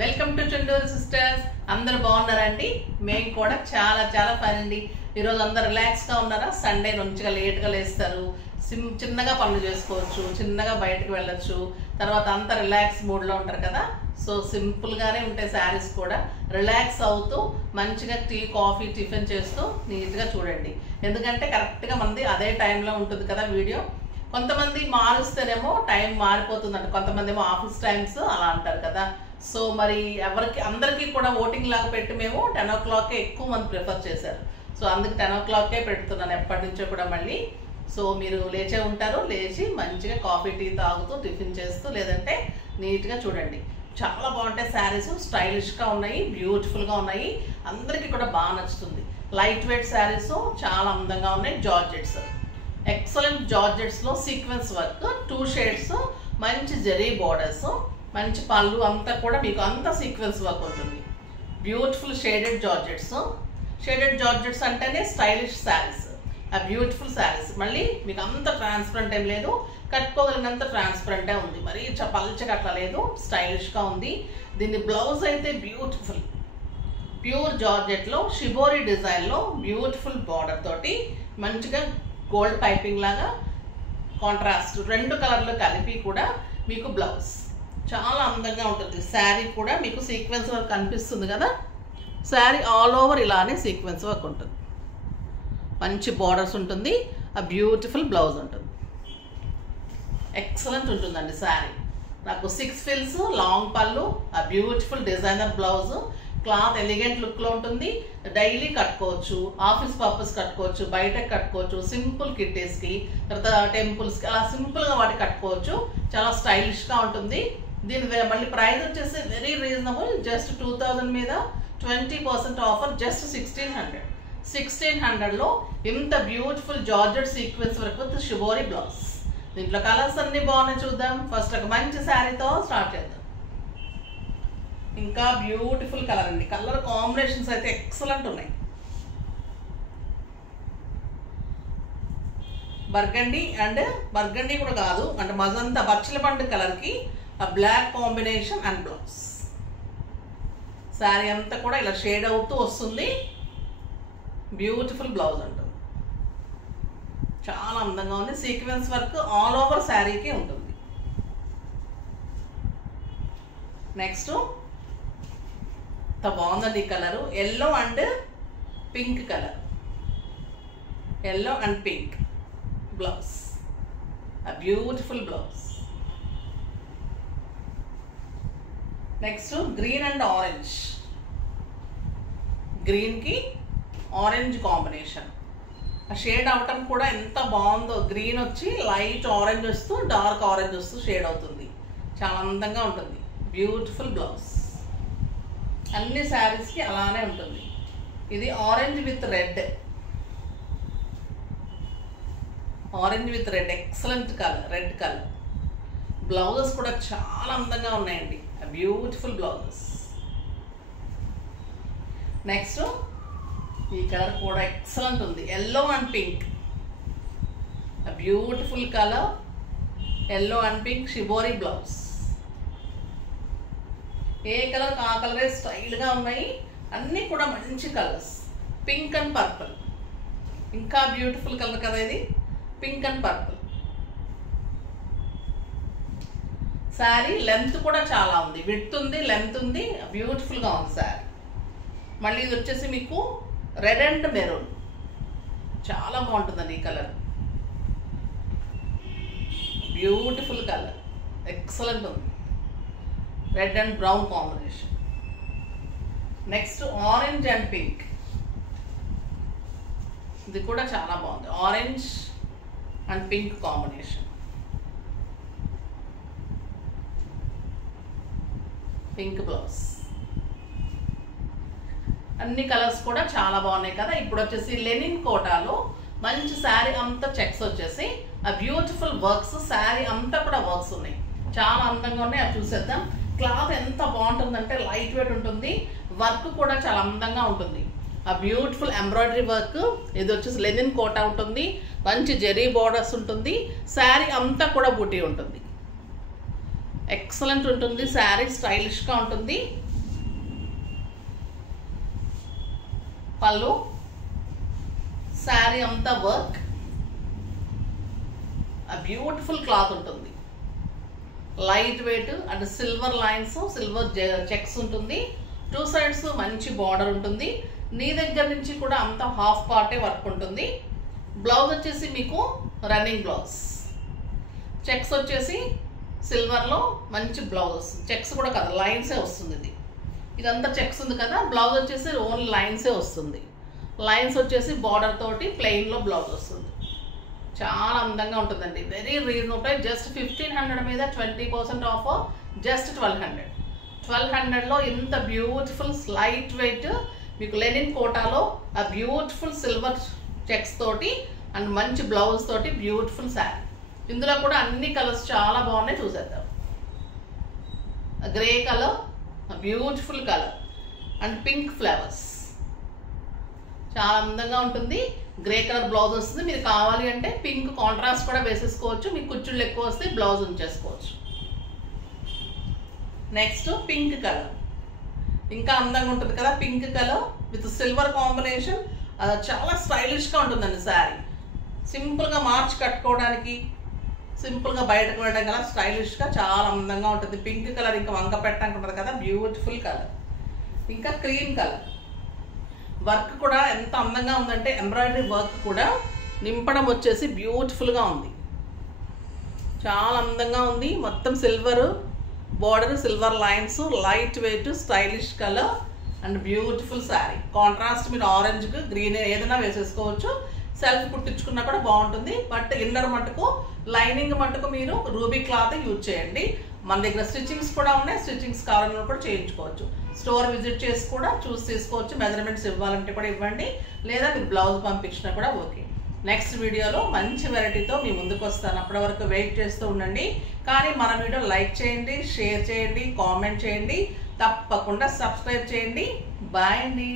Welcome to Chunduru sisters. అందరూ బాగున్నారండి? మేము కూడా చాలా చాలా ఫైన్ అండి. ఈరోజు అందరూ రిలాక్స్గా ఉన్నారా? సండే నుంచిగా లేట్గా లేస్తారు, చిన్నగా పనులు చేసుకోవచ్చు, చిన్నగా బయటకు వెళ్ళొచ్చు, తర్వాత అంతా రిలాక్స్ మూడ్లో ఉంటారు కదా. సో సింపుల్గానే ఉంటాయి శారీస్ కూడా. రిలాక్స్ అవుతూ మంచిగా టీ కాఫీ టిఫిన్ చేస్తూ నీట్గా చూడండి. ఎందుకంటే కరెక్ట్గా మనది అదే టైంలో ఉంటుంది కదా వీడియో. కొంతమంది మారుస్తేనేమో టైం మారిపోతుందంట, కొంతమంది ఏమో ఆఫీస్ టైమ్స్ అలా అంటారు కదా. సో మరి అందరికీ కూడా ఓటింగ్ లాగా పెట్టి మేము 10 o'clock ఎక్కువ మంది ప్రిఫర్ చేశారు. సో అందుకు 10 o'clock పెడుతున్నాను ఎప్పటి నుంచో కూడా మళ్ళీ. సో మీరు లేచే ఉంటారు, లేచి మంచిగా కాఫీ టీ తాగుతూ టిఫిన్ చేస్తూ లేదంటే నీట్గా చూడండి. చాలా బాగుంటాయి శారీస్, స్టైలిష్గా ఉన్నాయి, బ్యూటిఫుల్గా ఉన్నాయి, అందరికీ కూడా బాగా నచ్చుతుంది. లైట్ వెయిట్ శారీస్ చాలా అందంగా ఉన్నాయి. జార్జెట్స్, ఎక్సలెంట్ జార్జెట్స్లో సీక్వెన్స్ వర్క్, 2 shades, మంచి జరీ బోర్డర్స్, మంచి పళ్ళు అంతా కూడా మీకు అంతా సీక్వెన్స్ వర్క్ ఉంటుంది. Beautiful shaded georgettes. Shaded georgettes అంటేనే స్టైలిష్ శారీస్, ఆ బ్యూటిఫుల్ శారీస్. మళ్ళీ మీకు అంత ట్రాన్స్పరెంట్ ఏం లేదు, కట్టుకోగలిగినంత ట్రాన్స్పరెంటే ఉంది, మరి పల్చగా అట్లా లేదు, స్టైలిష్గా ఉంది. దీని బ్లౌజ్ అయితే బ్యూటిఫుల్ ప్యూర్ జార్జెట్లో షిబోరి డిజైన్లో బ్యూటిఫుల్ బార్డర్ తోటి మంచిగా గోల్డ్ పైపింగ్ లాగా కాంట్రాస్ట్ 2 కలర్లు కలిపి కూడా మీకు బ్లౌజ్ చాలా అందంగా ఉంటుంది. శారీ కూడా మీకు సీక్వెన్స్ వర్క్ కనిపిస్తుంది కదా. శారీ ఆల్ ఓవర్ ఇలానే సీక్వెన్స్ వర్క్ ఉంటుంది, మంచి బార్డర్స్ ఉంటుంది, ఆ బ్యూటిఫుల్ బ్లౌజ్ ఉంటుంది. ఎక్సలెంట్ ఉంటుందండి శారీ. నాకు 6 fills లాంగ్ పళ్ళు, ఆ beautiful designer blouse, cloth elegant లుక్లో ఉంటుంది. డైలీ కట్టుకోవచ్చు, ఆఫీస్ పర్పస్ కట్టుకోవచ్చు, బయటకు కట్టుకోవచ్చు, సింపుల్ కిట్టీస్కి, తర్వాత టెంపుల్స్కి అలా సింపుల్గా వాటికి కట్టుకోవచ్చు. చాలా స్టైలిష్గా ఉంటుంది. దీని మళ్ళీ ప్రైస్ వచ్చేసి వెరీ రీజనబుల్, జస్ట్ 2000 మీద 20% ఆఫర్, జస్ట్ 1600. 1600లో ఇంత beautiful georgette sequence work with shibori blouse. దీంట్లో కలర్స్ అన్ని బాగున్నాయి, చూద్దాం. ఫస్ట్ ఒక మంచి శారీతో స్టార్ట్ చేద్దాం. ఇంకా బ్యూటిఫుల్ కలర్ అండి, కలర్ కాంబినేషన్స్ అయితే ఎక్సలెంట్ ఉన్నాయి. బర్గండీ అండ్ బర్గండీ కూడా కాదు, అంటే మజంతా బచ్చల పండు కలర్కి ఆ black combination and blouse. Sari అంతా కూడా ఇలా షేడ్ అవుతూ వస్తుంది, బ్యూటిఫుల్ బ్లౌజ్ ఉంటుంది, చాలా అందంగా ఉంది. సీక్వెన్స్ వర్క్ ఆల్ ఓవర్ శారీకి ఉంటుంది. నెక్స్ట్ బాగుందండి ఈ colour, yellow and pink colour, yellow and pink blouse, ఆ beautiful blouse. Next green and orange, గ్రీన్కి ఆరెంజ్ కాంబినేషన్, ఆ షేడ్ అవటం కూడా ఎంత బాగుందో. గ్రీన్ వచ్చి లైట్ ఆరెంజ్ వస్తూ డార్క్ ఆరెంజ్ వస్తూ షేడ్ అవుతుంది, చాలా అందంగా ఉంటుంది. బ్యూటిఫుల్ బ్లౌజ్, అన్ని శారీస్కి అలానే ఉంటుంది. ఇది orange with red, orange with red, excellent colour, red colour. Blouses కూడా చాలా అందంగా ఉన్నాయండి, బ్యూటిఫుల్ బ్లౌజెస్. నెక్స్ట్ ఈ కలర్ కూడా ఎక్సలెంట్ ఉంది, yellow and pink, beautiful colour, yellow and pink shibori blouse. A colour ఆ కలరే స్టైల్గా ఉన్నాయి, అన్నీ కూడా మంచి కలర్స్. పింక్ అండ్ పర్పుల్, ఇంకా బ్యూటిఫుల్ కలర్ కదా ఇది, pink and purple. Sari length కూడా చాలా ఉంది, విడ్త్ ఉంది, లెంత్ ఉంది, బ్యూటిఫుల్గా ఉంది శారీ. మళ్ళీ ఇది వచ్చేసి మీకు రెడ్ అండ్ మెరూన్, చాలా బాగుంటుందండి ఈ కలర్, బ్యూటిఫుల్ కలర్, ఎక్సలెంట్ ఉంది. Red and brown combination. Next orange and pink, ఇది కూడా చాలా బాగుంది, orange and pink combination, pink blouse. అన్ని కలర్స్ కూడా చాలా బాగున్నాయి కదా. ఇప్పుడు వచ్చేసి లెనిన్ కోటాలో మంచి శారీ అంతా చెక్స్ వచ్చేసి ఆ బ్యూటిఫుల్ వర్క్స్, శారీ అంతా కూడా వర్క్స్ ఉన్నాయి, చాలా అందంగా ఉన్నాయి. అది చూసేద్దాం. క్లాత్ ఎంత బాగుంటుందంటే లైట్ వెయిట్ ఉంటుంది, వర్క్ కూడా చాలా అందంగా ఉంటుంది, ఆ బ్యూటిఫుల్ ఎంబ్రాయిడరీ వర్క్. ఇది వచ్చేసి లెనిన్ కోటా ఉంటుంది, మంచి జెరీ బోర్డర్స్ ఉంటుంది, శారీ అంతా కూడా బూటీ ఉంటుంది, ఎక్సలెంట్ ఉంటుంది. శారీ స్టైలిష్గా ఉంటుంది, పళ్ళు, శారీ అంతా వర్క్, బ్యూటిఫుల్ క్లాత్ ఉంటుంది, light weight and silver lines, silver checks ఉంటుంది, 2 sides మంచి బార్డర్ ఉంటుంది. నీ దగ్గర నుంచి కూడా అంతా హాఫ్ పార్టే వర్క్ ఉంటుంది. బ్లౌజ్ వచ్చేసి మీకు రన్నింగ్ బ్లౌజ్, చెక్స్ వచ్చేసి సిల్వర్లో మంచి బ్లౌజ్, చెక్స్ కూడా కదా లైన్సే వస్తుంది. ఇదంతా చెక్స్ ఉంది కదా, బ్లౌజ్ వచ్చేసి ఓన్లీ లైన్సే వస్తుంది. లైన్స్ వచ్చేసి బార్డర్ తోటి ప్లెయిన్లో బ్లౌజ్ వస్తుంది. చాలా అందంగా ఉంటుందండి. Very reasonable. జస్ట్ 1500 మీద 20% ఆఫ్, జస్ట్ 1200. 1200లో ఇంత బ్యూటిఫుల్ లైట్ వెయిట్ మీకు లెనిన్ కోటాలో ఆ బ్యూటిఫుల్ సిల్వర్ చెక్స్ తోటి అండ్ మంచి బ్లౌజ్ తోటి బ్యూటిఫుల్ శారీ. ఇందులో కూడా అన్ని కలర్స్ చాలా బాగున్నాయి, చూసేద్దాం. Grey colour, beautiful colour and pink flowers, చాలా అందంగా ఉంటుంది. గ్రే కలర్ బ్లౌజ్ వస్తుంది. మీరు కావాలి అంటే పింక్ కాంట్రాస్ట్ కూడా వేసేసుకోవచ్చు. మీకు కుచ్చుళ్ళు ఎక్కువ వస్తే బ్లౌజ్ ఉంచేసుకోవచ్చు. నెక్స్ట్ పింక్ కలర్, ఇంకా అందంగా ఉంటుంది కదా pink colour with silver combination. చాలా స్టైలిష్గా ఉంటుందండి శారీ. సింపుల్గా మార్చి కట్టుకోవడానికి, సింపుల్గా బయటకు వెళ్ళడం కదా స్టైలిష్గా చాలా అందంగా ఉంటుంది. పింక్ కలర్ ఇంకా వంక పెట్టడానికి ఉంటుంది కదా, బ్యూటిఫుల్ కలర్. ఇంకా క్రీమ్ కలర్ వర్క్ కూడా ఎంత అందంగా ఉందంటే ఎంబ్రాయిడరీ వర్క్ కూడా నింపడం వచ్చేసి బ్యూటిఫుల్గా ఉంది, చాలా అందంగా ఉంది. మొత్తం silver border, silver lines, light weight stylish colour and beautiful sari. Contrast మీరు ఆరెంజ్కి గ్రీన్ ఏదైనా వేసేసుకోవచ్చు. సెల్ఫ్ కుట్టించుకున్నా కూడా బాగుంటుంది. బట్ ఇన్నర్ మటుకు లైనింగ్ మటుకు మీరు రూబీ క్లాత్ యూజ్ చేయండి. మన దగ్గర స్టిచ్చింగ్స్ కూడా ఉన్నాయి, స్టిచ్చింగ్స్ కావాలన్నా కూడా చేయించుకోవచ్చు. స్టోర్ విజిట్ చేసి కూడా చూసి తీసుకోవచ్చు. మెజర్మెంట్స్ ఇవ్వాలంటే కూడా ఇవ్వండి, లేదా మీరు బ్లౌజ్ పంపించినా కూడా ఓకే. నెక్స్ట్ వీడియోలో మంచి వెరైటీతో మీ ముందుకు వస్తాను. అప్పటి వరకు వెయిట్ చేస్తూ ఉండండి. కానీ మన వీడియో లైక్ చేయండి, షేర్ చేయండి, కామెంట్ చేయండి, తప్పకుండా సబ్స్క్రైబ్ చేయండి. బాయ్ అండి.